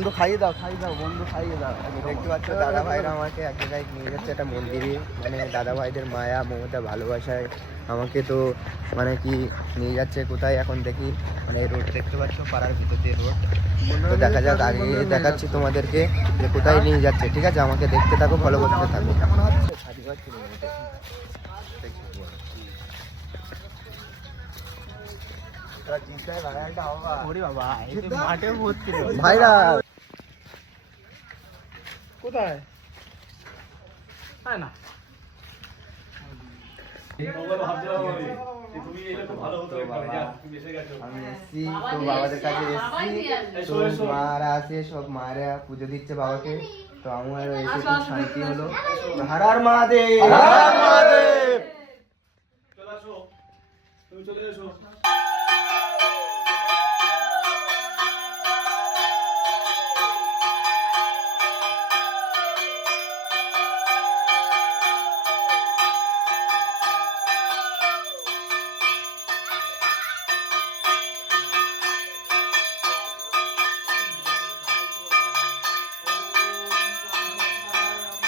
বন্ধু খাইয়ে দাও বন্ধু খাইয়ে দাও। দেখতে পাচ্ছ দাদা ভাইরা আমাকে এক জায়গায় নিয়ে যাচ্ছে একটা মন্দিরে, মানে দাদা ভাইদের মায়া মমতা ভালোবাসায় আমাকে তো মানে কি নিয়ে যাচ্ছে কোথায় এখন দেখি। মানে রোড দেখতে পাচ্ছ, পাড়ার ভিতর দিয়ে রোড। তো দেখা যাক, আগে দেখাচ্ছি তোমাদেরকে যে কোথায় নিয়ে যাচ্ছে। ঠিক আছে, আমাকে দেখতে থাকো, ফলো করতে থাকো। কেমন হচ্ছে? ভাইরা কোথায়? না আমি এসছি তো বাবাদের কাছে এসছি, তো মারা আছে, সব মারা পুজো দিচ্ছে বাবাকে। তো আমার এসে খুব শান্তি হলো। হর হর মহাদেব, হর হর মহাদেব। চলে আসো, তুমি চলে এসো।